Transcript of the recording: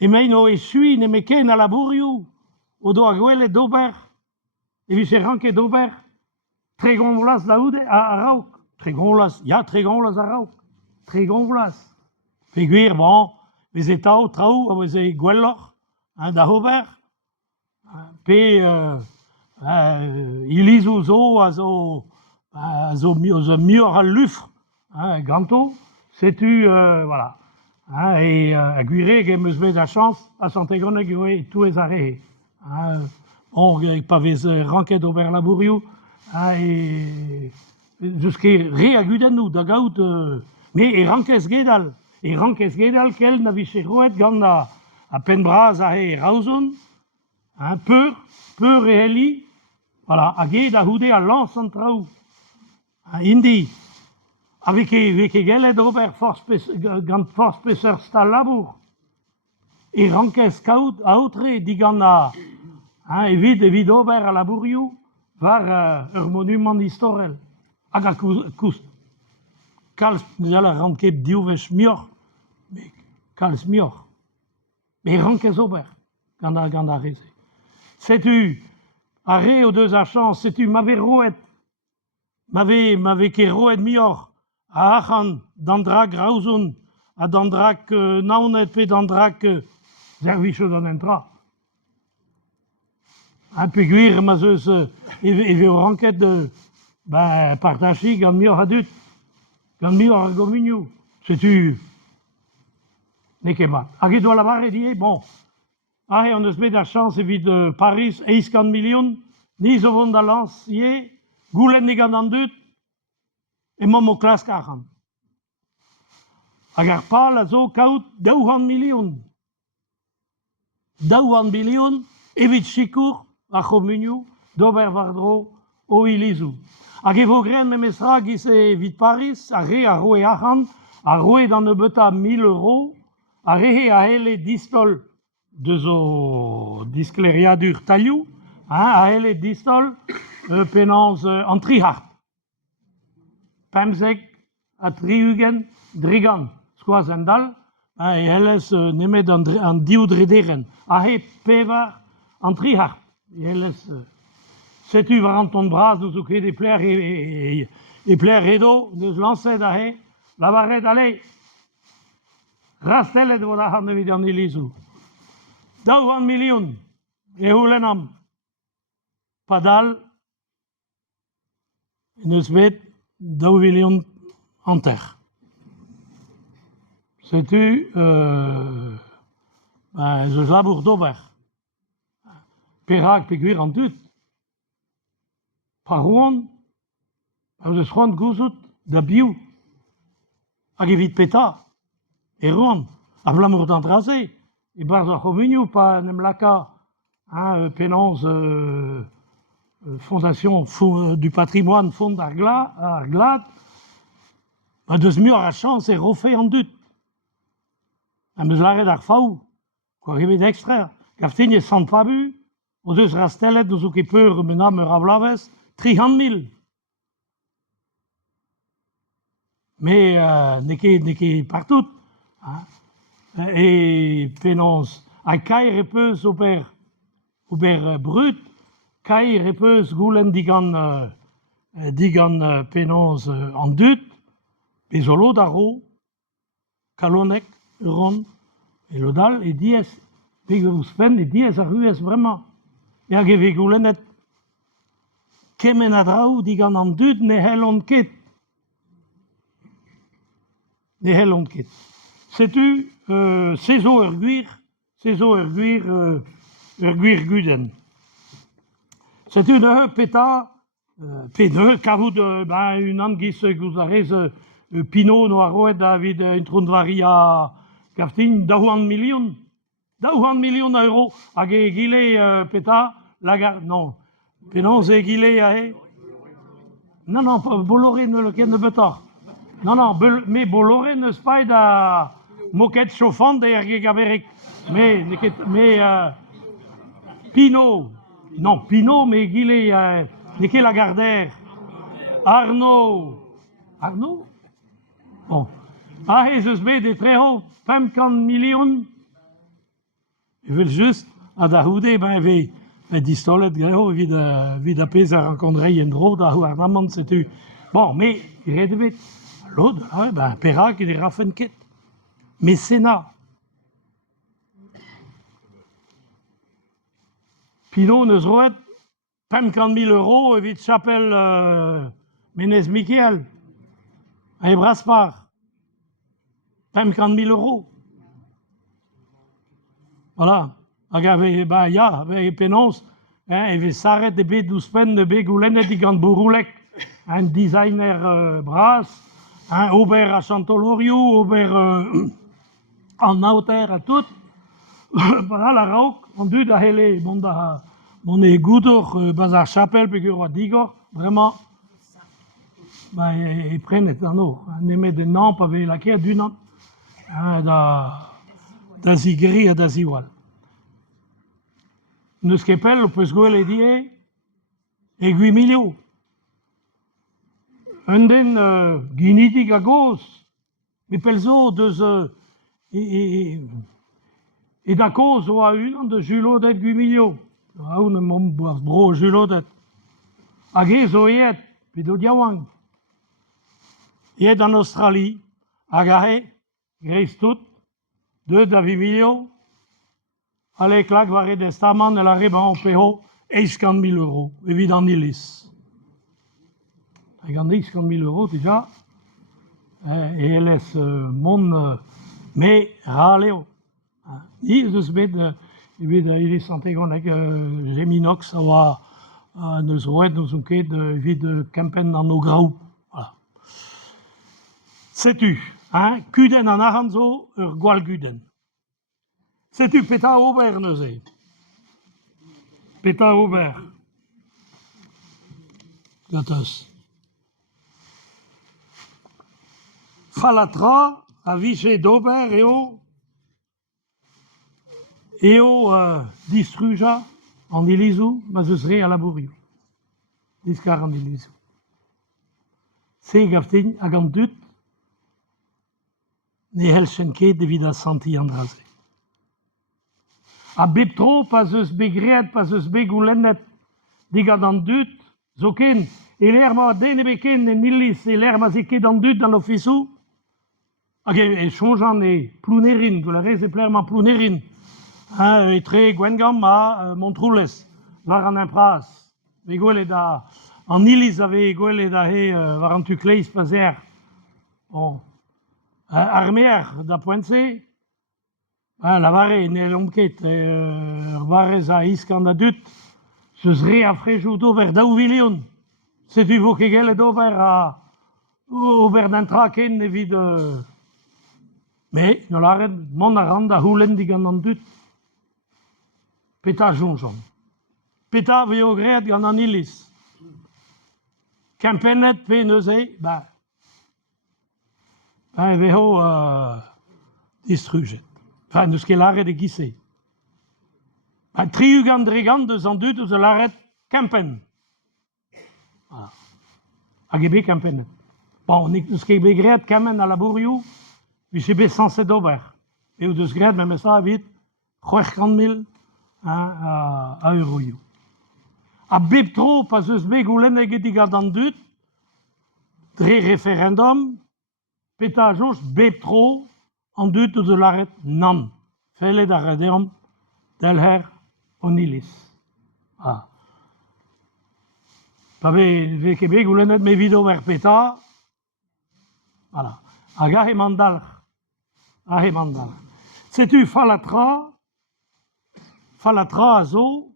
E meino e sui ne me ken a laburiu, o do a gwele d'ober, e vi se ranke d'ober, tregon vlas daoude a rauk, tregon vlas a rauk, tregon vlas. Peguir, bon, vez e tao, trao, a vez e gwelloc'h, da ober, pe ilizou zo a zo miur al lufr, ganto, setu, voilà. Et a gwireg em eus bet a chans a santegoneg eo touez a rehe. On pa vez ranket ober labourioù, et eus ket re a gudennoù da gaout, me e rankez gedal. E rankez gedal kel na vise roet gant a penbraz a he raouzon, peur e heli, voilà, a ged a houde a lans an traoù. Indi, veke gelet ober gant force peseur stal labour. E rankez kaout aotre digant evit ober a labourioù war ur monument istorel. Hag a koust kalz a ranket diouvezh mioc'h, kalz mioc'h. Me rankez ober gant a reze. Setu, a re o deus ar chans, setu ma vez roet, ma vez ket roet mioc'h, a achan d'an drak raouzon, a d'an drak naonet pe d'an drak zervichot an entra. Peguir ma zeus e veo ranket partachi gant mioc'h a dud, gant mioc'h ar gomunioù. Setu, ne ket mat. Hag e doa lavaret ie, bon, an eus bet ar chans evit Paris, 50 million, ni zo vont da lans ie, goulenn ne gant an dud, e mamm o klask achan. Hag ar pal a zo kaout 200 million. 200 million evit sikour ar c'homunioù d'ober war-dro o ilizou. Hag e vo gren memes ra giz evit Paris, a re a roe achan, a roe d'an nebeutañ 1000 €, a rehe a hele distol de zo diskleriadur talioù, a hele distol penanz an trihart. Pemzek a trihugen drigan skoaz en dal, e hellez nemet an diou drederen. A he pevar an trihart. E hellez setu war an ton braz nou zo ket e pler edo, neus lanset a he, lavaret ale, rastellet vo da c'harn evit an ilizou. 200 million, e houlennam, padal, neus bet 2 million an ter. Setu, eus labour d'ober. Perak peguir an dud. Pa roan, eus c'hoant gouzout da biou. Hag evit peta, e roan, a blamour d'an draze, e barz ar c'homunioù pa nem laka penanz fondation du patrimoine fond ar glad, deus muioc'h ar chans e rofe an dud. Am eus lâret ar faou, quoi revet ekstrer, gaftin e sant pa bu, o deus rastellet nou zo ket peur menam ur avlavez, 300 000. Me ne ket partout. E penanz, a kaer e peus ober brut, kaer e peus goulenn digant penanz an dud, pe zolo da ro, kalonek, euron, e lodal, e diez, pe ouz pen, e diez ar ruez bremañ. E hag e vez goulennet kemen a draoù digant an dud ne c'hellont ket. Ne c'hellont ket. Setu, sezo ur gwir guden. Setu neuze peta, pe neuze kavout un giz gouz a rez Pinot no a roet da vid un trondvari a gaftin 200 million. 200 million €. Hag e gile peta, non, penanz e gile a he. Non, Bolloré ne le ken betor. Non, me Bolloré neus pas da moket chauffant de erge gaberek. Me Pinot, non, Pinot, me gile ne ket Lagardère. Arnaud? Bon. A he eus bet e treho 50 million Il veut juste, à Dahoudé, ben, il dit stolet, gao, vid a pez a rencontré un drôle, da houar namant, c'est tu. Bon, mais, il redevait, l'autre, ouais, ben, Perrac, il est raffenket. Mécénat. Pinot, neus roet, 50 000 euros, evit chapelle, Ménez Michael. À Braspar. 50 000 euros. Voilà. Agave, bah, ya, avec Pénonce, hein, il s'arrête de bet d'ouspen de bet goulenet di gant Bourroulec, un designer brasse, un Aubert à Chantolorio, Aubert en Nauter à tout. Voilà, la rauk, on dut da hele, mon égoudor, bazar chapelle, puis que digor, vraiment. Bah, ils prennent un eau, un aimé de Namp avec la quai du Namp, da Zigri et da Ziwal. Nous qu'appelle le pesgoel et dit, et 8 millions. Un den guinidig à gauche, mais pelzo, et da cause, ou à une, de Julot d'être 8 millions. Ah, on mon bro Julot d'être. Agé, zoyet, puis de diawang. Et en Australie, agarré, gris tout, 2 da 8 millions. Allez, claque, varé d'estaman, elle arrive en PO, 50 000 euros, évident, nilis. Regardez, 50 000 euros déjà, et elle laisse mon, mais raléo. Il est santé qu'on a que Geminox, ça va, nous rouet, nous ont quitté de vie de campagne dans nos graux. Voilà. Sais-tu, hein, Kuden en Aranzo, Gual Guden. Sais-tu, Péta Aubert, nous est. Péta Aubert. Gatos. Falatra, a Vichy d'Aubert et au Distruja, en Elisou, mais ce serait à la Bourriou. Discar en Elisou. C'est Gaftin, à Gantut, ne Helchenke, de Vida Santi Andrase. A Beptro, pas eus begret, pas eus begoulennet, diga Gantut, zokin, et l'herma denebeken, et Nilis, et l'herma zeke Gantut dans l'officou, et changeant les plounerines, que la race est clairement plounerine, et très Gwengam à Montroules, là en impras, Egol et da, en Ilis avait Egol et da, Varantucleis, Pazer, bon, armère da Pointe, la varée, ne l'omquet, varez à Iskandadut, ce serait à Fréjoudo vers Daouvilion, c'est du Vokegel et d'Over à, Ober d'Entraken, évidemment. Mais, nous l'arrêt, mon aranda, houlen di ganandut, Péta jonjon. Péta viogret gananilis. Campenet penese, bah, veho distruget. Enfin, de ce qu'est l'arrêt de guissé. Triugan drigand de zandut de l'arrêt campen. Voilà. AGB campenet. Bon, de ce qu'est begret camen à la Bourriou, puis c'est censé d'Aubert. Et de ce grade, même ça, vite, 50 000 à euros. A Beptro, pas eus begoulen egediga dandut, dre référendum, péta joch Beptro, en dut de l'arrêt nan. Fele d'arredeum, delher onilis. Ah. Pave Québec, goulenet me vido vers péta. Voilà. Aga mandal. Ahemandal. Sais-tu Falatra, Falatra, Azo,